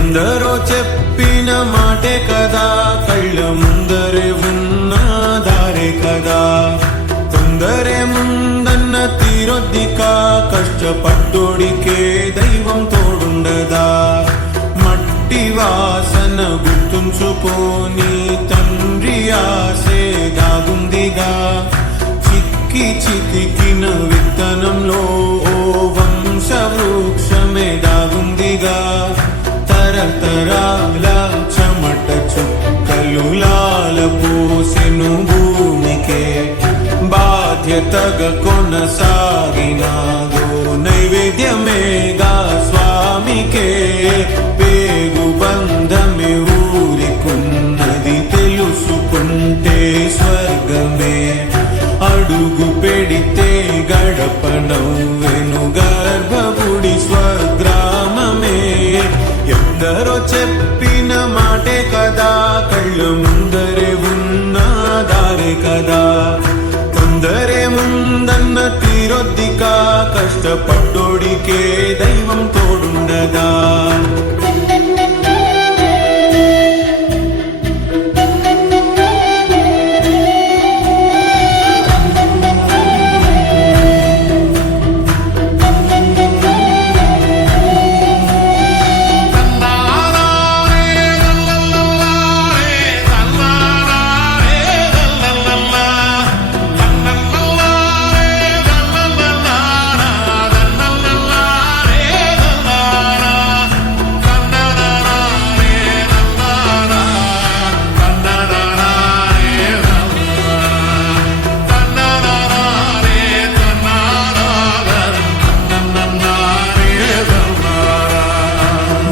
ఎందరో చెప్పిన మాటే కదా, కళ్ళ ముందరే ఉన్న దారే కదా. తొందరే ముందన్న తీరొద్దికా, కష్టపడ్డోడికే దైవం తోడుండదా. మట్టి వాసన గుర్తుంచుకోని తండ్రి ఆసే దాగుందిగా. చిక్కి చితికిన విత్తనంలో ఓ వంశ వృక్షమే దాగుందిగా. తరతరాల చెమట చుక్కలు లాల పోసెను భూమికే. బాధ్యతగా కొనసాగినాదో నైవేద్యమేగా స్వామికే. పేగు బంధమే ఊరికున్నది తెలుసుకుంటే స్వర్గమే. అడుగు పెడితే గడప నవ్వెను గర్భగుడి స్వగ్రామమే. ఎందరో చెప్పిన మాటే కదా, కళ్ళ ముందరే ఉన్న దారే కదా. తొందరే ముందన్న తీరొద్దికా, కష్టపడ్డోడికే దైవం తోడుండదా.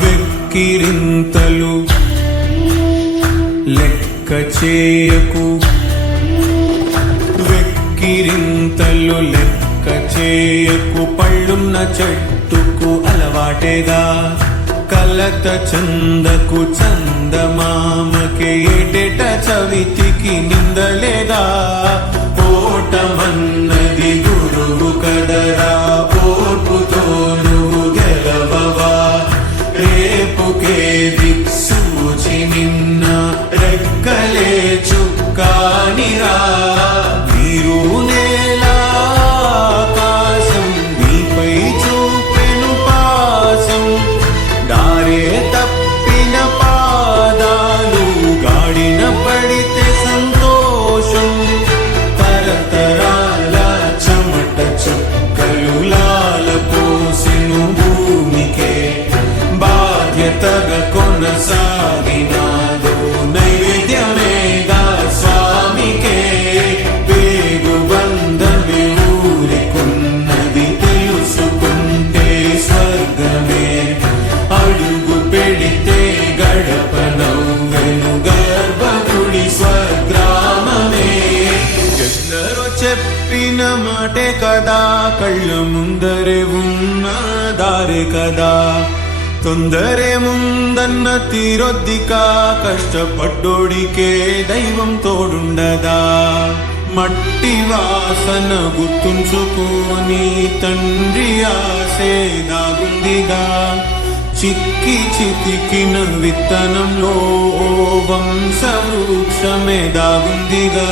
వెక్కిరింతలు లెక్క చేయకు, వెక్కిరింతలు లెక్క చేయకు. పళ్ళున్న చెట్టుకు అలవాటేగా, కలత చందకు చందమామకే. ఏటేట చవితికి నిందలేగా, ఓటమన్నది గురువు కదరా. ఓర్పుతో నువ్వు గెలవవా, రేపుకే దిక్సూచి నిన్న రెక్కలే చుక్కానిరా. నీరు నేల ఆకాశం నీపై చూపెను పాసం. దారే తప్పిన పాదాలు గాడిన పడితే సంతోషం. తరతరాల చెమట చుక్కలు లాల పోసెను భూమికే. బాధ్యతగా కొనసాగినాదో నైవేద్యమేగా స్వామికే. పేగు బంధమే ఊరికున్నది తెలుసుకుంటే స్వర్గమే. అడుగు పెడితే గడప నవ్వెను గర్భగుడి స్వగ్రామమే. ఎందరో చెప్పిన మాటే కదా, కళ్ళ ముందరే ఉన్న దారే కదా. తొందరే ముందన్న తీరొద్దికా, కష్టపడ్డోడికే దైవం తోడుండదా. మట్టి వాసన గుర్తుంచుకోని తండ్రి ఆసే దాగుందిగా. చిక్కి చితికిన విత్తనంలో ఓ వంశ వృక్షమే దాగుందిగా.